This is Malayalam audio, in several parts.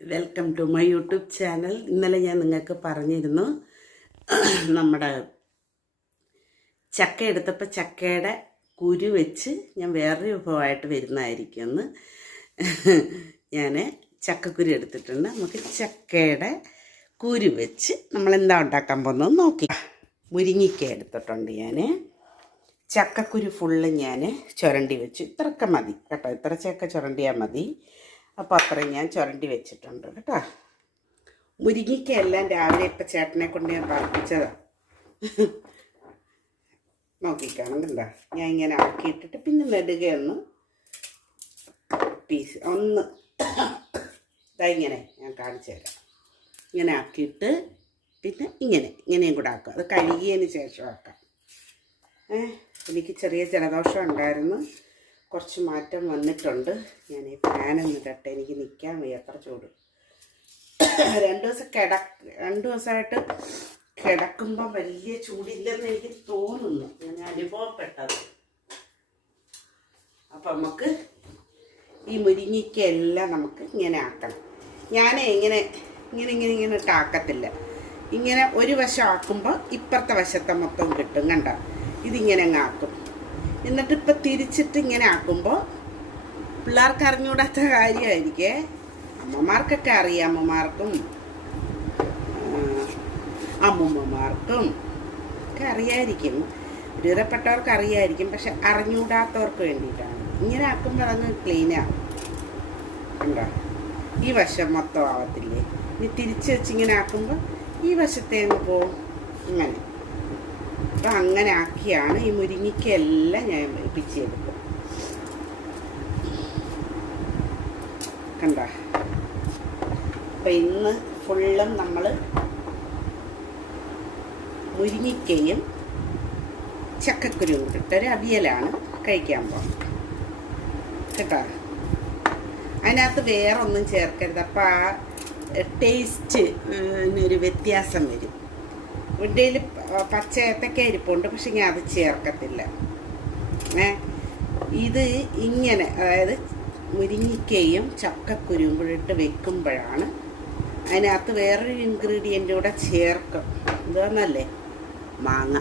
Welcome to my YouTube channel. ഇന്നലെ ഞാൻ നിങ്ങൾക്ക് പറഞ്ഞിരുന്നു നമ്മുടെ ചക്ക എടുത്തപ്പോൾ ചക്കയുടെ കുരു വെച്ച് ഞാൻ വേറൊരു വിഭവമായിട്ട് വരുന്നതായിരിക്കും എന്ന് ഞാൻ ചക്കക്കുരു എടുത്തിട്ടുണ്ട്. നമുക്ക് ചക്കയുടെ കുരു വെച്ച് നമ്മൾ എന്താ ഉണ്ടാക്കാൻ പോകുന്നത് നോക്കി. മുരിങ്ങിക്ക എടുത്തിട്ടുണ്ട് ഞാൻ ചക്കക്കുരു ഫുള്ള് ഞാൻ ചുരണ്ടി വെച്ചു. ഇത്രയൊക്കെ മതി കേട്ടോ. ഇത്ര ചക്ക ചുരണ്ടിയാൽ മതി. അപ്പോൾ അത്രയും ഞാൻ ചുരണ്ടി വെച്ചിട്ടുണ്ട് കേട്ടോ. മുരിങ്ങിക്കയെല്ലാം രാവിലെ ഇപ്പം ചേട്ടനെ കൊണ്ട് ഞാൻ പറപ്പിച്ചതാണ് നോക്കിക്കാണും കണ്ടോ ഞാൻ ഇങ്ങനെ ആക്കിയിട്ടിട്ട് പിന്നെ നെടുകയൊന്ന് പീസ് ഒന്ന് ഇതാ ഇങ്ങനെ ഞാൻ കാണിച്ചു തരാം. ഇങ്ങനെ ആക്കിയിട്ട് പിന്നെ ഇങ്ങനെ ഇങ്ങനെയും കൂടെ ആക്കുക അത് കഴുകിയതിന് ശേഷം ആക്കാം. ഏ എനിക്ക് ചെറിയ ജലദോഷം ഉണ്ടായിരുന്നു. കുറച്ച് മാറ്റം വന്നിട്ടുണ്ട്. ഞാൻ ഈ ഫാനൊന്ന് ഇടട്ടെ. എനിക്ക് നിൽക്കാൻ വയ്യ. അത്ര ചൂട്. രണ്ട് ദിവസം കിടക്ക് രണ്ട് ദിവസമായിട്ട് കിടക്കുമ്പോൾ വലിയ ചൂടില്ലെന്ന് എനിക്ക് തോന്നുന്നു. ഞാൻ അനുഭവപ്പെട്ടത്. അപ്പം നമുക്ക് ഈ മുരിങ്ങിക്കെല്ലാം നമുക്ക് ഇങ്ങനെ ആക്കണം. ഞാൻ ഇങ്ങനെ ഇങ്ങനെ ഇങ്ങനെ ഇങ്ങനെ ഇട്ട് ആക്കത്തില്ല. ഇങ്ങനെ ഒരു വശം ആക്കുമ്പോൾ ഇപ്പുറത്തെ വശത്തെ മൊത്തം കിട്ടും. കണ്ട? ഇതിങ്ങനെ അങ്ങ് ആക്കും. എന്നിട്ട് ഇപ്പം തിരിച്ചിട്ട് ഇങ്ങനെ ആക്കുമ്പോൾ പിള്ളേർക്ക് അറിഞ്ഞുകൂടാത്ത കാര്യമായിരിക്കേ അമ്മമാർക്കൊക്കെ അറിയാം അമ്മമാർക്കും. അമ്മൂമ്മമാർക്കും ഒക്കെ അറിയായിരിക്കും. ദൂരപ്പെട്ടവർക്ക് അറിയായിരിക്കും പക്ഷെ അറിഞ്ഞുകൂടാത്തവർക്ക് വേണ്ടിയിട്ടാണ്. ഇങ്ങനെ ആക്കുമ്പോൾ അതങ്ങ് ക്ലീനാകും കണ്ടോ? ഈ വശം മൊത്തം ആവത്തില്ലേ? ഇനി തിരിച്ച് വെച്ച് ഇങ്ങനെ ആക്കുമ്പോൾ ഈ വശത്തേന്ന് പോവും. ഇങ്ങനെ. അപ്പം അങ്ങനെ ആക്കിയാണ് ഈ മുരിങ്ങിക്കെല്ലാം ഞാൻ പിച്ചെടുക്കും കണ്ട? അപ്പം ഇന്ന് ഫുള്ളും നമ്മൾ മുരിങ്ങിക്കയും ചക്കക്കുരുവും ഇട്ടൊരു അവിയലാണ് കഴിക്കാൻ പോകുന്നത് കേട്ടോ? അതിനകത്ത് വേറെ ഒന്നും ചേർക്കരുത്. അപ്പം ആ ടേസ്റ്റ് ഒരു വ്യത്യാസം വരും. ഉണ്ടയിൽ പച്ച ഏത്തക്ക ഇരിപ്പുണ്ട് പക്ഷെ ഞാൻ അത് ചേർക്കത്തില്ല. ഏ? ഇത് ഇങ്ങനെ അതായത് മുരിങ്ങിക്കയും ചക്കക്കുരുവും കൂടെ വെക്കുമ്പോഴാണ് അതിനകത്ത് വേറൊരു ഇൻഗ്രീഡിയന്റ് കൂടെ ചേർക്കും. ഇതെന്നല്ലേ? മാങ്ങ.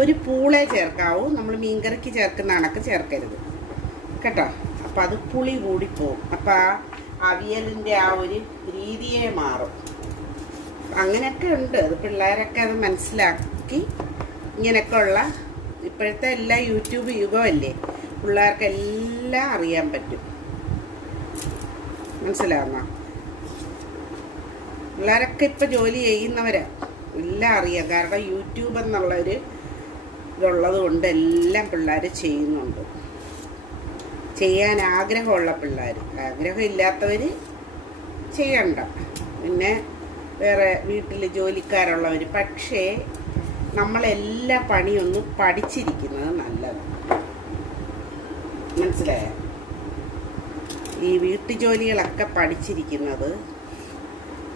ഒരു പൂളെ ചേർക്കാവൂ. നമ്മൾ മീൻകറിക്ക് ചേർക്കുന്ന കണക്ക് ചേർക്കരുത്. കേട്ടോ? അപ്പം അത് പുളി കൂടിപ്പോവും അപ്പം ആ അവിയലിന്റെ ആ ഒരു രീതിയെ മാറും. അങ്ങനെയൊക്കെ ഉണ്ട്. അത് പിള്ളേരൊക്കെ അത് മനസ്സിലാക്കി ഇങ്ങനെയൊക്കെ ഉള്ള ഇപ്പോഴത്തെ എല്ലാ യൂട്യൂബ് യുഗമല്ലേ? പിള്ളേർക്ക് എല്ലാം അറിയാൻ പറ്റും. മനസ്സിലാവുന്ന? പിള്ളേരൊക്കെ ഇപ്പം ജോലി ചെയ്യുന്നവരാണ് എല്ലാം അറിയാം. കാരണം യൂട്യൂബ് എന്നുള്ളൊരു ഇതുള്ളത് കൊണ്ട് എല്ലാം പിള്ളേർ ചെയ്യുന്നുണ്ട്. ചെയ്യാൻ ആഗ്രഹമുള്ള പിള്ളേർ ആഗ്രഹം ഇല്ലാത്തവർ ചെയ്യണ്ട. പിന്നെ വേറെ വീട്ടിൽ ജോലിക്കാരുള്ളവർ പക്ഷേ നമ്മളെല്ലാ പണിയൊന്നും പഠിച്ചിരിക്കുന്നത് നല്ലത്. മനസ്സിലായോ? ഈ വീട്ടു ജോലികളൊക്കെ പഠിച്ചിരിക്കുന്നത്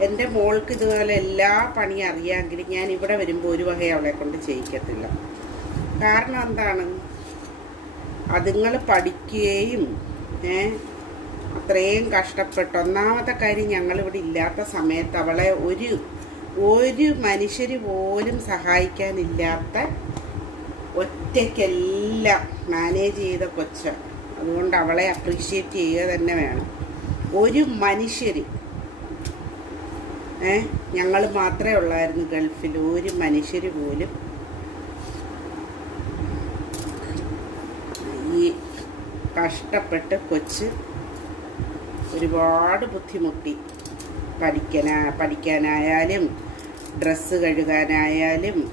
എന്റെ മോൾക്ക് ഇതുപോലെ എല്ലാ പണിയും അറിയാമെങ്കിലും ഞാൻ ഇവിടെ വരുമ്പോൾ ഒരു വക അവളെ കൊണ്ട് ചെയ്യിക്കത്തില്ല. കാരണം എന്താണ്? അതുങ്ങൾ പഠിക്കുകയും ഏ അത്രയും കഷ്ടപ്പെട്ട്. ഒന്നാമത്തെ കാര്യം ഞങ്ങളിവിടെ ഇല്ലാത്ത സമയത്ത് അവളെ ഒരു ഒരു മനുഷ്യർ പോലും സഹായിക്കാനില്ലാത്ത ഒറ്റയ്ക്കെല്ലാം മാനേജ് ചെയ്ത കൊച്ച. അതുകൊണ്ട് അവളെ അപ്രീഷിയേറ്റ് ചെയ്യുക തന്നെ വേണം. ഒരു മനുഷ്യർ ഏ ഞങ്ങൾ മാത്രമേ ഉള്ളായിരുന്നു ഗൾഫിൽ ഒരു മനുഷ്യർ പോലും ഈ കഷ്ടപ്പെട്ട് കൊച്ച് ഒരുപാട് ബുദ്ധിമുട്ടി. പഠിക്കാനാ പഠിക്കാനായാലും ഡ്രസ്സ് കഴുകാനായാലും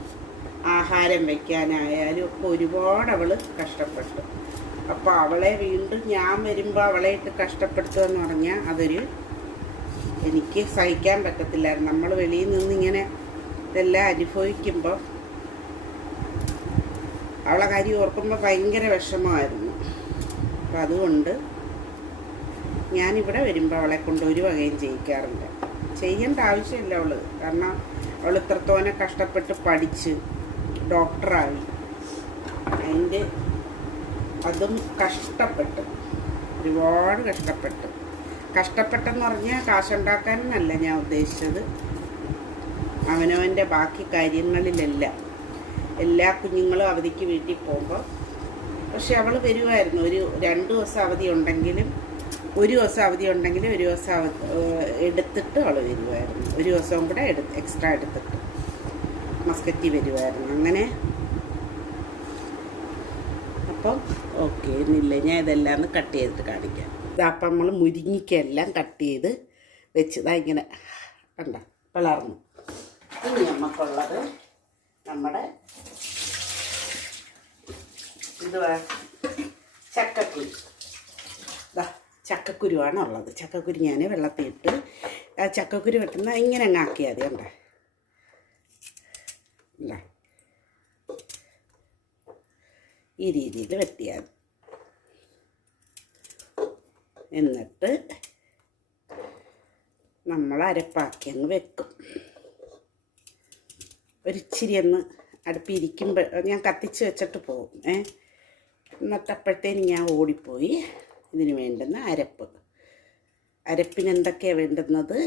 ആഹാരം വയ്ക്കാനായാലും ഒക്കെ ഒരുപാട് അവൾ കഷ്ടപ്പെട്ടു. അപ്പോൾ അവളെ വീണ്ടും ഞാൻ വരുമ്പോൾ അവളെ ഇട്ട് കഷ്ടപ്പെടുത്തുക എന്ന് പറഞ്ഞാൽ അതൊരു എനിക്ക് സഹിക്കാൻ പറ്റത്തില്ലായിരുന്നു. നമ്മൾ വെളിയിൽ നിന്ന് ഇങ്ങനെ ഇതെല്ലാം അനുഭവിക്കുമ്പോൾ അവളെ കാര്യം ഓർക്കുമ്പോൾ ഭയങ്കര വിഷമമായിരുന്നു. അപ്പം അതുകൊണ്ട് ഞാനിവിടെ വരുമ്പോൾ അവളെ കൊണ്ട് ഒരു വകയും ചെയ്യിക്കാറില്ല. ചെയ്യേണ്ട ആവശ്യമില്ല അവൾ കാരണം അവൾ ഇത്രത്തോനെ കഷ്ടപ്പെട്ട് പഠിച്ച് ഡോക്ടറായി. അതിന്റെ അതും കഷ്ടപ്പെട്ട് ഒരുപാട് കഷ്ടപ്പെട്ട്. കഷ്ടപ്പെട്ടെന്ന് പറഞ്ഞാൽ കാശുണ്ടാക്കാനെന്നല്ല ഞാൻ ഉദ്ദേശിച്ചത്. അവനവന്റെ ബാക്കി കാര്യങ്ങളിലെല്ലാം. എല്ലാ കുഞ്ഞുങ്ങളും അവധിക്ക് വീട്ടിൽ പോകുമ്പോൾ പക്ഷെ അവൾ വരുമായിരുന്നു ഒരു രണ്ട് ദിവസം അവധി ഉണ്ടെങ്കിലും ഒരു ദിവസം അവധി ഉണ്ടെങ്കിൽ ഒരു ദിവസം എടുത്തിട്ട് അവൾ വരുമായിരുന്നു ഒരു ദിവസവും കൂടെ എടു എക്സ്ട്രാ എടുത്തിട്ട് മസ്കറ്റി വരുമായിരുന്നു അങ്ങനെ അപ്പം ഓക്കെ ഇന്നില്ല. ഞാൻ ഇതെല്ലാം ഒന്ന് കട്ട് ചെയ്തിട്ട് കാണിക്കാം. അപ്പം നമ്മൾ മുരിങ്ങിക്കെല്ലാം കട്ട് ചെയ്ത് വെച്ചതാ ഇങ്ങനെ കണ്ട പിളർന്നു. ഇനി നമുക്കുള്ളത് നമ്മുടെ എന്തുവാ? ചക്കപ്പുളി ദാ. ചക്കക്കുരുവാണ് ഉള്ളത് ചക്കക്കുരു ഞാൻ വെള്ളത്തിൽ ഇട്ട് ആ ചക്കക്കുരു വെട്ടുന്ന ഇങ്ങനെ അങ്ങ് ആക്കിയാൽ മതി കണ്ട? ഈ രീതിയിൽ വെട്ടിയാൽ എന്നിട്ട് നമ്മൾ അരപ്പാക്കി അങ്ങ് വെക്കും. ഒരിച്ചിരി ഒന്ന് അടുപ്പിരിക്കുമ്പോൾ ഞാൻ കത്തിച്ച് വെച്ചിട്ട് പോകും ഏ? എന്നിട്ടപ്പോഴത്തേന് ഞാൻ ഓടിപ്പോയി. ഇതിന് വേണ്ടുന്ന അരപ്പ്. അരപ്പിന് എന്തൊക്കെയാണ് വേണ്ടുന്നത്?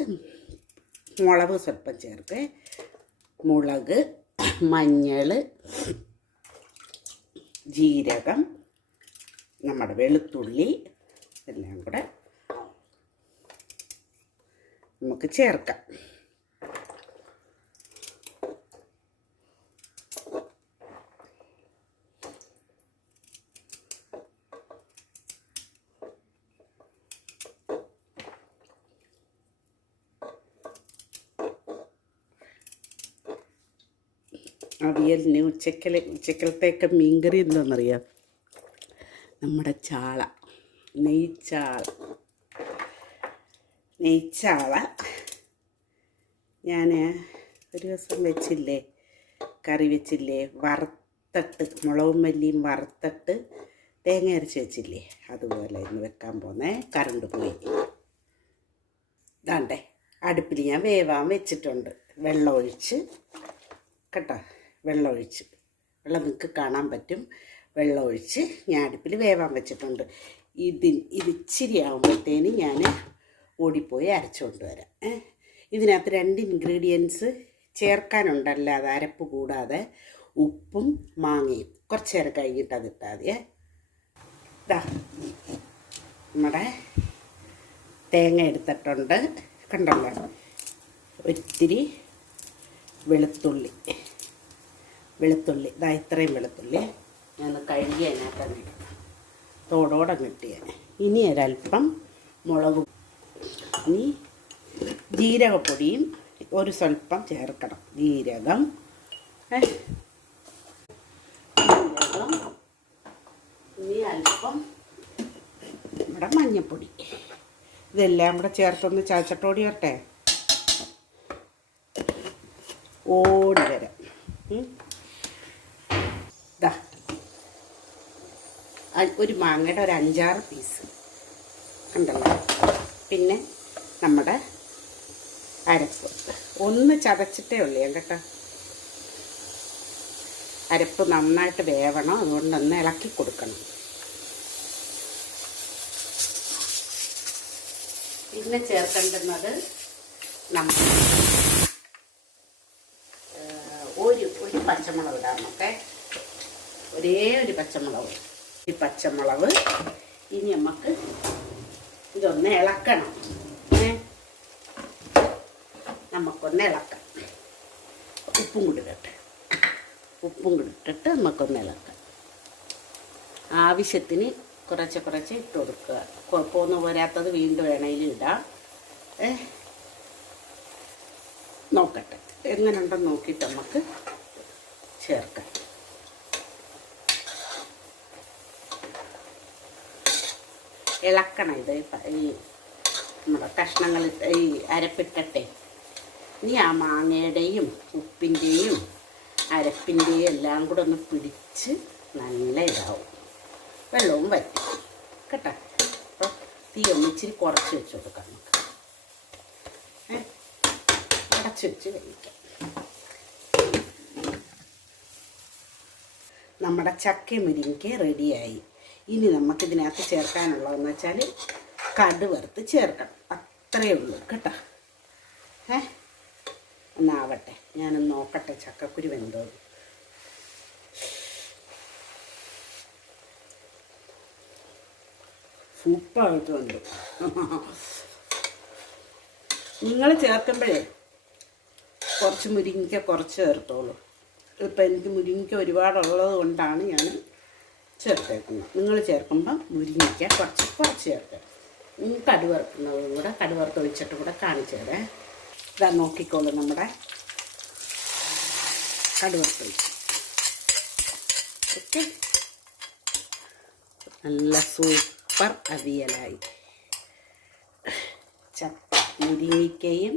മുളക് സ്വല്പം ചേർത്ത് മുളക് മഞ്ഞൾ ജീരകം നമ്മുടെ വെളുത്തുള്ളി എല്ലാം കൂടെ നമുക്ക് ചേർക്കാം. അവിയലിന് ഉച്ചക്കൽ ഉച്ചക്കലത്തേക്ക് മീൻകറി എന്താണെന്നറിയാം നമ്മുടെ ചാള നെയ്ച്ചാള നെയ്ച്ചാള ഞാൻ ഒരു ദിവസം വെച്ചില്ലേ കറി വെച്ചില്ലേ വറുത്തിട്ട് മുളകും മല്ലിയും വറുത്തിട്ട് തേങ്ങ അരച്ച് വെച്ചില്ലേ അതുപോലെ ഇന്ന് വെക്കാൻ പോന്നേ കറണ്ട് പോയി. ഇതാണ്ടേ അടുപ്പിൽ ഞാൻ വേവാൻ വെച്ചിട്ടുണ്ട് വെള്ളം ഒഴിച്ച്. കേട്ടോ? വെള്ളം ഒഴിച്ച് വെള്ളം നിങ്ങൾക്ക് കാണാൻ പറ്റും. വെള്ളമൊഴിച്ച് ഞാൻ അടുപ്പിൽ വേവാൻ വെച്ചിട്ടുണ്ട്. ഇതിന് ഇത് ഇച്ചിരി ആകുമ്പോഴത്തേന് ഞാൻ ഓടിപ്പോയി അരച്ചുകൊണ്ട് വരാം ഇതിനകത്ത് രണ്ട് ഇൻഗ്രീഡിയൻസ് ചേർക്കാനുണ്ടല്ലാതെ അരപ്പ് കൂടാതെ. ഉപ്പും മാങ്ങയും. കുറച്ച് നേരം കഴിഞ്ഞിട്ട് അത് ഇട്ടാൽ നമ്മുടെ തേങ്ങ എടുത്തിട്ടുണ്ട്. കണ്ടല്ലോ ഒത്തിരി വെളുത്തുള്ളി. വെളുത്തുള്ളി. ഇതാ ഇത്രയും വെളുത്തുള്ളി. ഞാൻ കഴുകി അതിനകത്ത് തന്നെ ഇടണം തോടോടെ കിട്ടിയത് ഇനി ഒരല്പം മുളക് ഇനി ജീരകപ്പൊടിയും ഒരു സ്വല്പം ചേർക്കണം. ജീരകം. ജീരകം. ഇനി അല്പം ഇവിടെ മഞ്ഞൾപ്പൊടി ഇതെല്ലാം കൂടെ ചേർത്തൊന്ന് ചാച്ചട്ടോടി വരട്ടെ. ഓടി വരാം. ഒരു മാങ്ങയുടെ ഒരു അഞ്ചാറ് പീസ് ഉണ്ടല്ലോ. പിന്നെ നമ്മുടെ അരപ്പ്. ഒന്ന് ചതച്ചിട്ടേ ഉള്ളൂ ഞാൻ കേട്ടോ. അരപ്പ് നന്നായിട്ട് വേവണം. അതുകൊണ്ട് ഒന്ന് ഇളക്കി കൊടുക്കണം. പിന്നെ ചേർക്കേണ്ടുന്നത് നമ്മൾ ഒരു ഒരു പച്ചമുളക് ഇടാം. നമുക്ക് ഒരേ ഒരു പച്ചമുളക്. പച്ചമുളക്. ഇനി നമുക്ക് ഇതൊന്ന് ഇളക്കണം. നമുക്കൊന്ന് ഇളക്കാം. ഉപ്പും കൂടി ഇടട്ടെ. ഉപ്പും കൂടി ഇട്ടിട്ട് നമുക്കൊന്ന് ഇളക്കാം. ആവശ്യത്തിന് കുറച്ച് കുറച്ച് ഇട്ട് കൊടുക്കുക. കുഴപ്പമൊന്നും പോരാത്തത് വീണ്ടും വേണമെങ്കിൽ ഇടാം. നോക്കട്ടെ. എങ്ങനെയുണ്ടെന്ന് നോക്കിയിട്ട് നമുക്ക് ചേർക്കാം. ഇളക്കണം ഇത്. ഈ നമ്മുടെ കഷ്ണങ്ങൾ ഈ അരപ്പിട്ടട്ടെ. ഇനി ആ മാങ്ങയുടെയും ഉപ്പിന്റെയും അരപ്പിന്റെയും എല്ലാം കൂടെ ഒന്ന് പിടിച്ച് നല്ല ഇതാവും. വെള്ളവും വറ്റും. കേട്ടോ? അപ്പോൾ തീ ഒന്നിച്ചിരി കുറച്ച് വെച്ച് കൊടുക്കാം നമുക്ക്? അടച്ച് വെച്ച് കഴിക്കാം നമ്മുടെ ചക്ക മുരിങ്ങ റെഡിയായി ഇനി നമുക്കിതിനകത്ത് ചേർക്കാനുള്ളതെന്ന് വെച്ചാൽ കടുവറുത്ത് ചേർക്കണം. അത്രയേ ഉള്ളൂ കേട്ടോ. ഏ? ഒന്നാവട്ടെ. ഞാനൊന്ന് നോക്കട്ടെ ചക്കക്കുരു വെന്തോ. സൂപ്പറായിട്ട് ഉണ്ട് നിങ്ങൾ ചേർക്കുമ്പോഴേ കുറച്ച് മുരിങ്ങയ്ക്ക കുറച്ച് ചേർത്തോളൂ. ഇപ്പം എനിക്ക് മുരിങ്ങയ്ക്ക ഒരുപാടുള്ളത് കൊണ്ടാണ് ഞാൻ ചേർത്തേക്കുന്നത് നിങ്ങൾ ചേർക്കുമ്പോൾ മുരിങ്ങയ്ക്ക കുറച്ച് കുറച്ച് ചേർക്കുക ഇനി കടുവറുക്കുന്നതും കൂടെ കടുവറുത്ത് ഒഴിച്ചിട്ട് കൂടെ കാണിച്ചു തരേ. ഇതാ നോക്കിക്കോളൂ നമ്മുടെ കടുവറുത്ത് ഒഴിച്ച്. ഓക്കെ. നല്ല സൂപ്പർ അവിയലായി. ചക്ക മുരിങ്ങയ്ക്കയും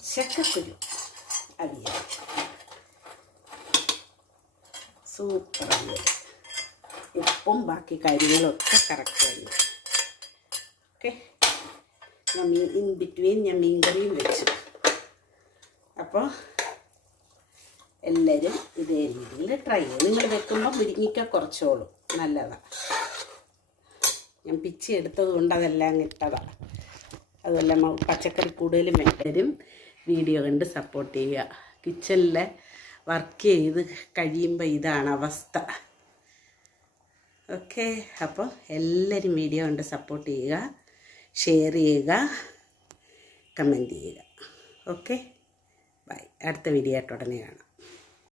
ചക്കക്കുരു അവിയൽ. സൂപ്പർ അവിയൽ. ഉപ്പും ബാക്കി കാര്യങ്ങളൊക്കെ കറക്റ്റായി ഓക്കെ ഞാൻ മീൻ ഇൻ ബിറ്റ്വീൻ ഞാൻ മീൻകറിയും വെച്ചു. അപ്പോൾ എല്ലാവരും ഇതേ രീതിയിൽ ട്രൈ ചെയ്യും. നിങ്ങൾ വെക്കുമ്പോൾ മുരിങ്ങിക്ക കുറച്ചോളും. നല്ലതാണ് ഞാൻ പിച്ചി എടുത്തത് കൊണ്ട് അതെല്ലാം ഇട്ടതാണ് അതുപോലെ പച്ചക്കറി കൂടുതലും വേണ്ടവരും വീഡിയോ കണ്ട് സപ്പോർട്ട് ചെയ്യുക. കിച്ചണിലെ വർക്ക് ചെയ്ത് കഴിയുമ്പോൾ ഇതാണ് അവസ്ഥ. ഓക്കെ അപ്പോൾ എല്ലാവരും വീഡിയോ കണ്ട് സപ്പോർട്ട് ചെയ്യുക ഷെയർ ചെയ്യുക കമന്റ് ചെയ്യുക. ഓക്കെ? ബൈ അടുത്ത വീഡിയോ ആയിട്ട് ഉടനെ കാണാം.